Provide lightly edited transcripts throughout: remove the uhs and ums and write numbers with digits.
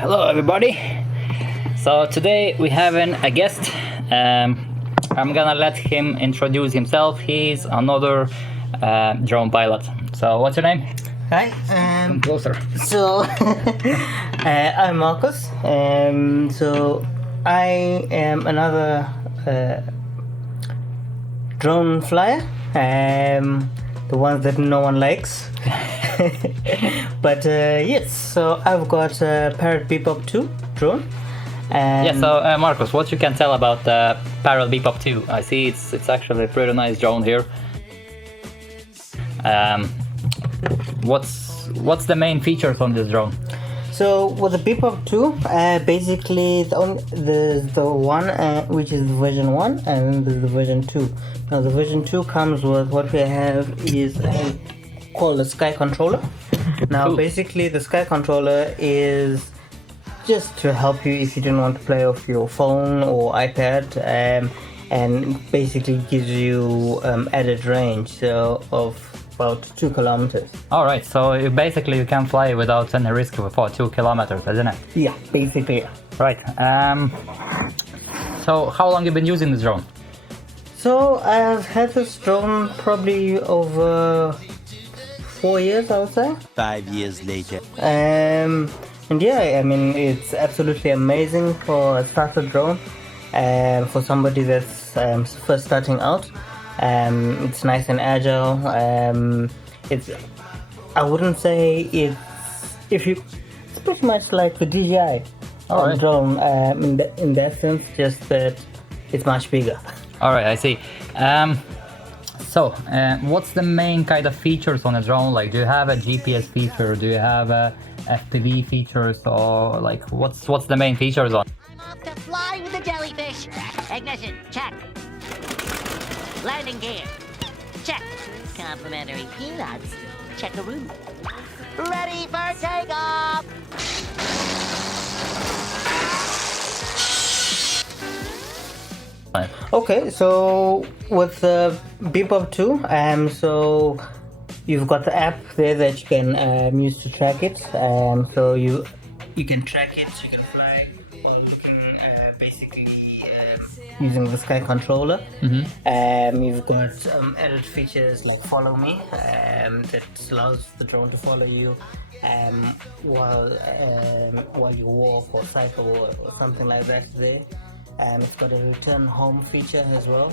Hello everybody. So today we have a guest. I'm gonna let him introduce himself. He's another drone pilot. So what's your name? Hi. Come closer. So I'm Marcus. So I am another drone flyer. The ones that no one likes. But yes, so I've got Parrot Bebop 2 drone. Yeah. So Marcus, what you can tell about Parrot Bebop 2? I see it's actually a pretty nice drone here. What's the main features on this drone? So with the Bebop 2, basically the one which is the version 1 and the version 2. Now the version 2 comes with what we have is called a sky controller. Now Cool. basically the sky controller is just to help you if you don't want to play off your phone or iPad, and basically gives you added range of about 2 kilometers. All right. So you can fly without any risk for 2 kilometers, isn't it? Yeah, basically. Right. So how long you been using this drone? So I've had this drone probably over 4 years, I would say. 5 years later. And yeah, I mean, it's absolutely amazing for a starter drone. For somebody that's first starting out, it's nice and agile. I wouldn't say it's pretty much like the DJI Alright. drone in that sense, just that it's much bigger. All right, I see. So, what's the main kind of features on a drone? Like, do you have a GPS feature? Do you have a FPV features, or like, what's the main features on? I'm off to fly with the jellyfish. Ignition, check. Landing gear, check. Complimentary peanuts, checkaroo. Ready for takeoff. Okay, so with the Bebop 2, so you've got the app there that you can use to track it. So you can track it, you can fly while looking basically using the sky controller. You've got added features like follow me, that allows the drone to follow you while you walk or cycle or something like that there. It's got a return home feature as well,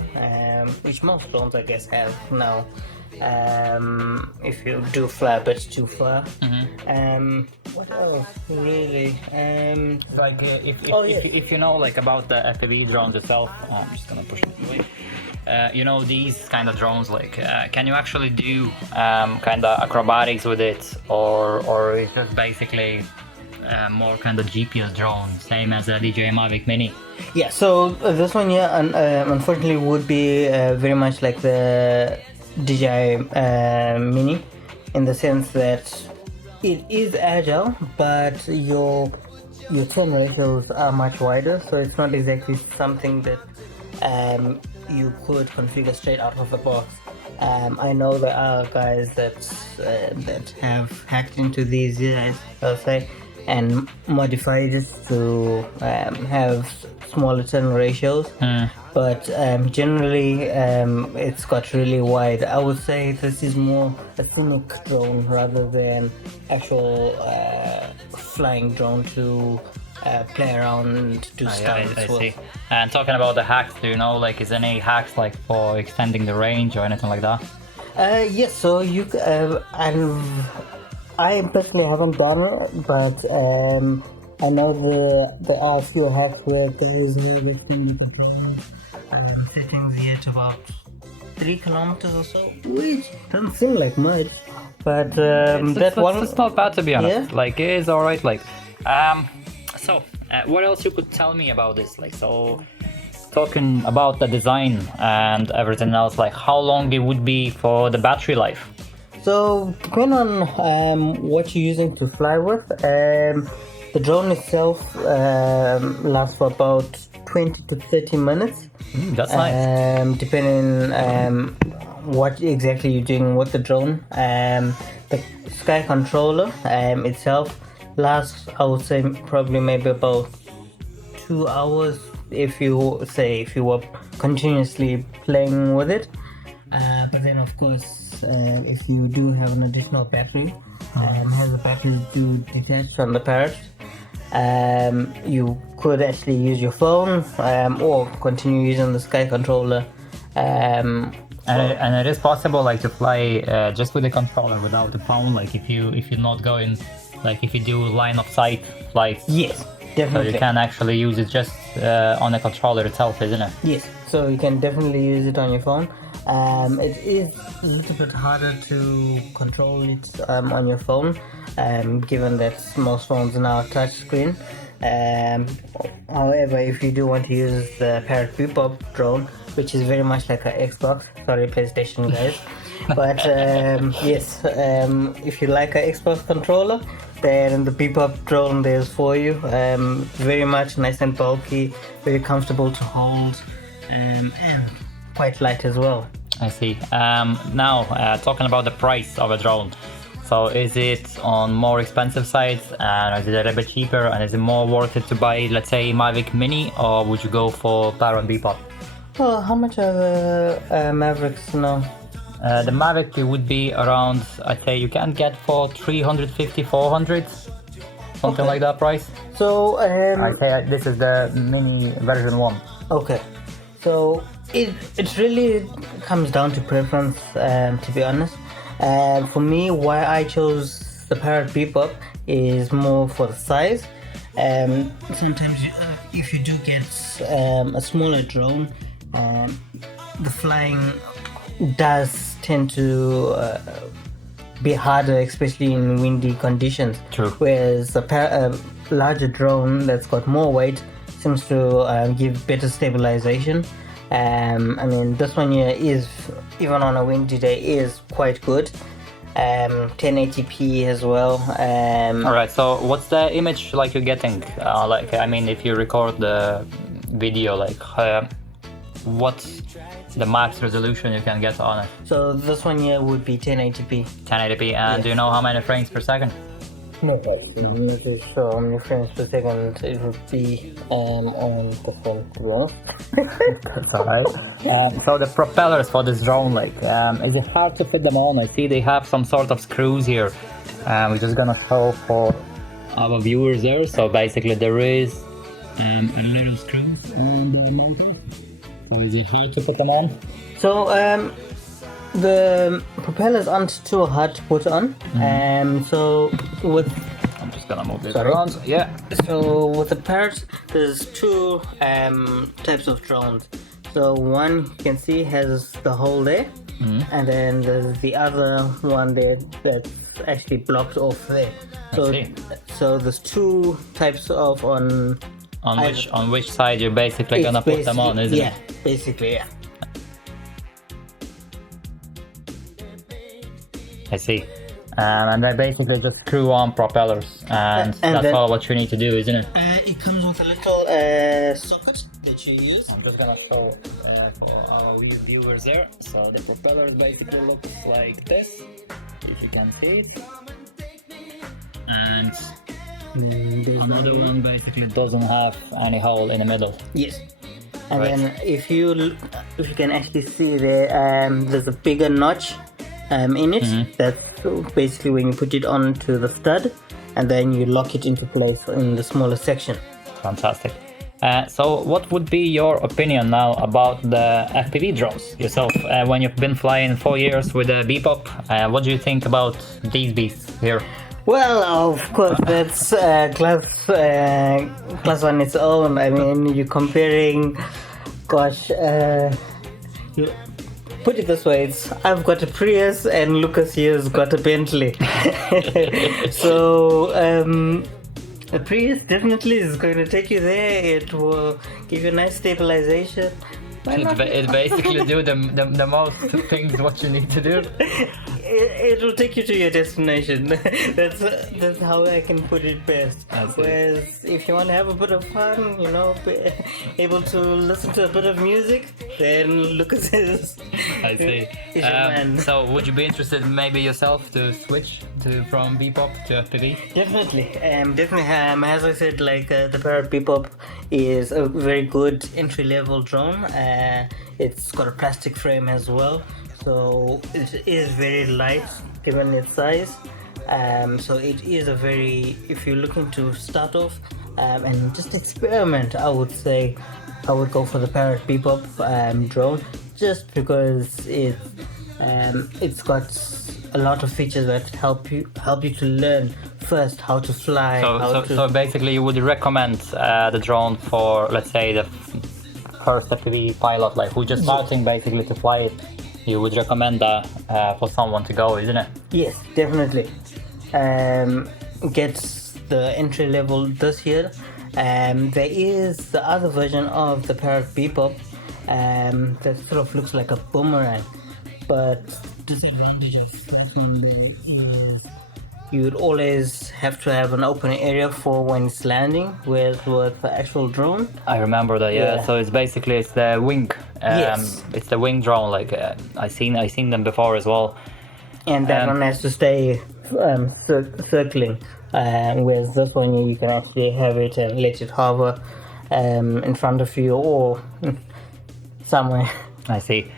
which most drones I guess have now, if you do fly a bit too far. What else really? Like, if you know like about the FPV drones itself, I'm just gonna push it away. You know, these kind of drones, like, can you actually do kind of acrobatics with it, or is it basically more kind of GPS drone, same as a DJI Mavic Mini? Yeah, so this one here unfortunately would be very much like the DJI Mini, in the sense that it is agile, but your turn ratios are much wider, so it's not exactly something that you could configure straight out of the box. I know there are guys that have hacked into these guys, I'll say, and modified it to have smaller turn ratios, but generally it's got really wide. I would say this is more a scenic drone rather than actual flying drone to play around and do stunts. I see. And talking about the hacks, do you know, like, is any hacks like for extending the range or anything like that? Yes, so you I personally haven't done it, but I know there are a few hacks where there is within the drone settings here to about 3 kilometers or so, which doesn't seem like much, but It's not bad, to be honest. Yeah. Like, it is all right. Like, so what else you could tell me about this? Like, so talking about the design and everything else, like, how long it would be for the battery life? So depending on what you're using to fly with, the drone itself lasts for about 20 to 30 minutes. That's nice. Depending what exactly you're doing with the drone. The sky controller itself lasts, I would say, probably maybe about 2 hours if you were continuously playing with it. But then of course, if you do have an additional battery, has the battery do detach on the Parrot, you could actually use your phone or continue using the Sky controller. And it is possible like to fly just with the controller without the phone, like if you're not going, like if you do line of sight flights. Yes, definitely. So you can actually use it just on the controller itself, isn't it? Yes, so you can definitely use it on your phone. It is a little bit harder to control it on your phone, given that most phones are now touch screen. However, if you do want to use the Parrot Bebop drone, which is very much like an Xbox, sorry PlayStation guys, but yes, if you like an Xbox controller, then the Bebop drone there's for you. Very much nice and bulky, very comfortable to hold, and quite light as well. I see. Now, talking about the price of a drone. So is it on more expensive sides, and is it a little bit cheaper, and is it more worth it to buy, let's say, Mavic Mini, or would you go for Parrot Bebop? Well, how much are the Mavericks now? The Mavic would be around, I'd say you can get for 350, 400, something like that price. So, I'd say this is the Mini version 1. okay. So, it really comes down to preference, to be honest. For me, why I chose the Parrot Bebop is more for the size. Sometimes if you do get a smaller drone, the flying does tend to be harder, especially in windy conditions. True. Whereas a larger drone that's got more weight seems to give better stabilization. I mean, this one here is, even on a windy day, is quite good. 1080p as well. Alright, so what's the image like you're getting? Like, I mean, if you record the video, like, what's the max resolution you can get on it? So this one here would be 1080p. 1080p, and do you know how many frames per second? No, I'm not really sure how many frames per second it would be on the phone. Well, That's alright. So the propellers for this drone, like, is it hard to fit them on? I see they have some sort of screws here. We're just gonna show for our viewers there. So basically there is a little screws on the motor. So is it hard to put them on? so the propellers aren't too hard to put on. So with I'm just gonna move this around. Yeah. So with the Parrot, there's two types of drones. So one you can see has the hole there, and then there's the other one there that's actually blocked off there. So there's two types of on which side you're basically gonna put them on, isn't it? Yeah, basically, yeah. I see. And they basically just screw on propellers, and that's then, all what you need to do, isn't it? It comes with a little socket that you use. I'm just gonna show for our viewers there. So the propellers basically looks like this, if you can see it. And another one basically doesn't have any hole in the middle. Yes. And then if you can actually see there, there's a bigger notch in it. That's basically when you put it onto the stud, and then you lock it into place in the smaller section. Fantastic. So what would be your opinion now about the FPV drones yourself? When you've been flying 4 years with the Bebop, what do you think about these beasts here? Well, of course, that's class on its own. I mean, you're comparing, gosh, put it this way, I've got a Prius and Lucas here's got a Bentley. So, a Prius definitely is going to take you there. It will give you nice stabilization. It basically do the most things what you need to do. it'll take you to your destination. That's how I can put it best. I see. Whereas if you want to have a bit of fun, you know, be able to listen to a bit of music, then Lucas is. I see. is your man. So would you be interested maybe yourself to switch from Bebop to FPV? Definitely, definitely. As I said, like the Parrot Bebop is a very good entry-level drone. It's got a plastic frame as well, so it is very light given its size. So it is a very, if you're looking to start off and just experiment, I would say I would go for the Parrot Bebop drone, just because it's got a lot of features that help you to learn first how to fly. So basically, you would recommend the drone for, let's say, the first FPV pilot, like who's just starting basically to fly it. You would recommend that for someone to go, isn't it? Yes, definitely. Gets the entry level this year. There is the other version of the Parrot Bebop that sort of looks like a boomerang, but disadvantage of that one is you would always have to have an open area for when it's landing, whereas with the actual drone. I remember that. Yeah. So it's basically the wing. Yes. It's the wing drone. Like I seen them before as well. And that one has to stay circling, whereas this one you can actually have it and let it hover in front of you or somewhere. I see.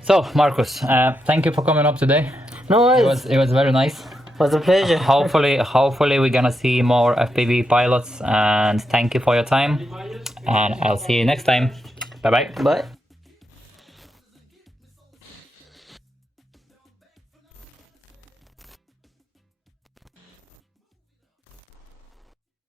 So Marcus, thank you for coming up today. No worries. It was very nice. It was a pleasure. Hopefully we're gonna see more FPV pilots, and thank you for your time, and I'll see you next time. Bye bye. Bye.